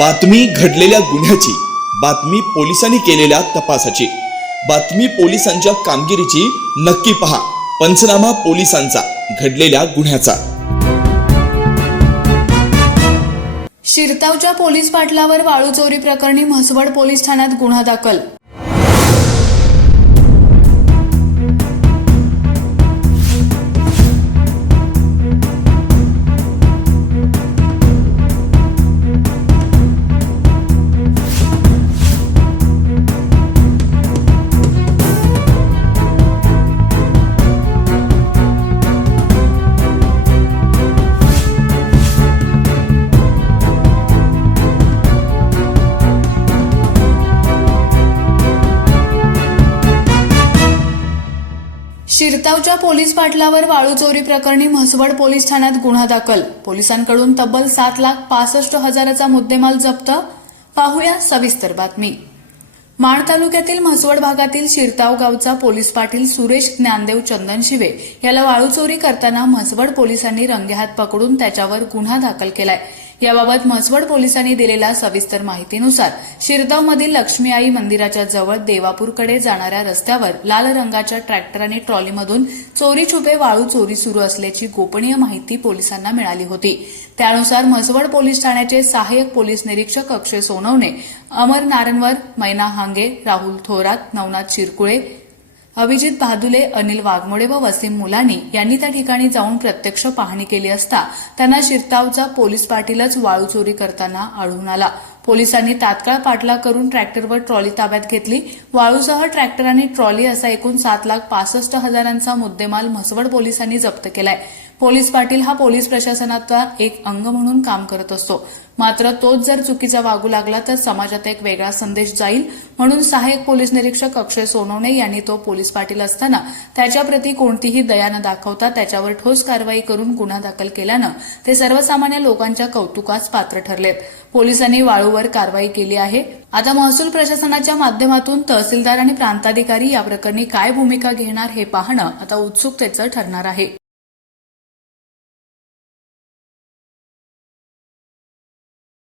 बातमी घडलेल्या गुन्ह्याची बातमी पोलिसांनी केलेल्या तपासाची. बातमी पोलिसांच्या कामगिरीची नक्की पहा. पंचनामा पोलिसांचा घडलेल्या गुन्ह्याचा. शिरतावच्या पोलीस पाटलावर वाळू चोरी प्रकरणी म्हसवड पोलीस ठाण्यात गुन्हा दाखल. शिरतावच्या पोलीस पाटलावर वाळू चोरी प्रकरणी म्हसवड पोलीस ठाण्यात गुन्हा दाखल. पोलिसांकडून तब्बल सात लाख पासष्ट हजाराचा मुद्देमाल जप्त. पाहूया सविस्तर बातमी. माण तालुक्यातील म्हसवड भागातील शिरताव गावचा पोलीस पाटील सुरेश ज्ञानदेव चंदनशिवे याला वाळू चोरी करताना म्हसवड पोलिसांनी रंगेहात पकडून त्याच्यावर गुन्हा दाखल केलाय. याबाबत म्हसवड पोलिसांनी दिलेल्या सविस्तर माहितीनुसार शिरगावमधील लक्ष्मी आई मंदिराच्या जवळ देवापूरकडे जाणाऱ्या रस्त्यावर लाल रंगाच्या ट्रॅक्टर आणि ट्रॉलीमधून चोरी छुपे वाळू चोरी सुरू असल्याची गोपनीय माहिती पोलिसांना मिळाली होती. त्यानुसार म्हसवड पोलीस ठाण्याचे सहाय्यक पोलीस निरीक्षक अक्षय सोनवणे अमर नारनवर मैना हांगे राहुल थोरात नवनाथ शिरकुळे अभिजित बहादुले अनिल वाघमोडे व वसीम मुलानी यांनी त्या ठिकाणी जाऊन प्रत्यक्ष पाहणी केली असता त्यांना शिरतावचा पोलीस पाटीलच वाळू चोरी करताना आढळून आला. पोलिसांनी तात्काळ पाठलाग करून ट्रॅक्टरवर ट्रॉली ताब्यात घेतली. वाळूसह ट्रॅक्टर आणि ट्रॉली असा एकूण सात लाख पासष्ट हजारांचा मुद्देमाल म्हसवड पोलिसांनी जप्त केलाय. पोलीस पाटील हा पोलीस प्रशासनाचा एक अंग म्हणून काम करत असतो. मात्र तोच जर चुकीचा वागू लागला तर समाजात एक वेगळा संदेश जाईल म्हणून सहाय्यक पोलीस निरीक्षक अक्षय सोनवणे यांनी तो पोलीस पाटील असताना त्याच्याप्रती कोणतीही दया न दाखवता त्याच्यावर ठोस कारवाई करून गुन्हा दाखल केल्यानं ते सर्वसामान्य लोकांच्या कौतुकास पात्र ठरलेत. पोलिसांनी वाळूवर कारवाई केली आहे. आता महसूल प्रशासनाच्या माध्यमातून तहसीलदार आणि प्रांताधिकारी या प्रकरणी काय भूमिका घेणार हे पाहणं आता उत्सुकतेचं ठरणार आहे.